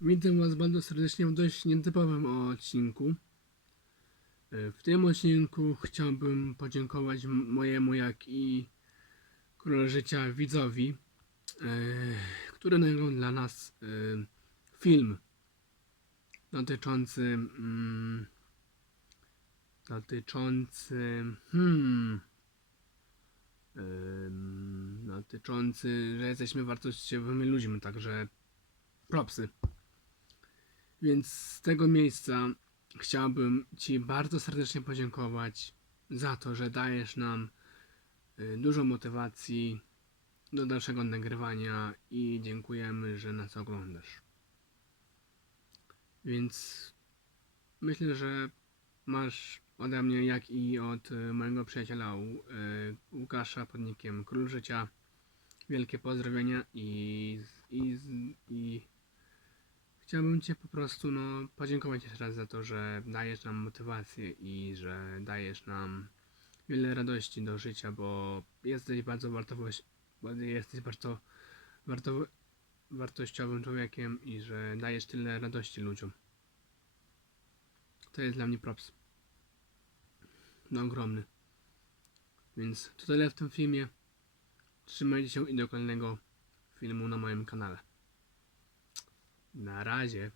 Witam Was bardzo serdecznie w dość nietypowym odcinku. E, W tym odcinku chciałbym podziękować mojemu, jak i król życia widzowi, e, który nagrał dla nas e, film dotyczący mm, dotyczący hmm em, dotyczący, że jesteśmy wartościowymi ludźmi, także propsy. Więc z tego miejsca chciałbym Ci bardzo serdecznie podziękować za to, że dajesz nam y, dużo motywacji do dalszego nagrywania i dziękujemy, że nas oglądasz. Więc myślę, że masz ode mnie, jak i od y, mojego przyjaciela y, Łukasza pod nickiem Król Życia wielkie pozdrowienia i Chciałbym Cię po prostu no, podziękować jeszcze raz za to, że dajesz nam motywację i że dajesz nam wiele radości do życia, bo jesteś bardzo wartowość, jesteś bardzo warto, wartościowym człowiekiem i że dajesz tyle radości ludziom. To jest dla mnie props. No ogromny. Więc to tyle w tym filmie. Trzymajcie się i do kolejnego filmu na moim kanale. Na razie.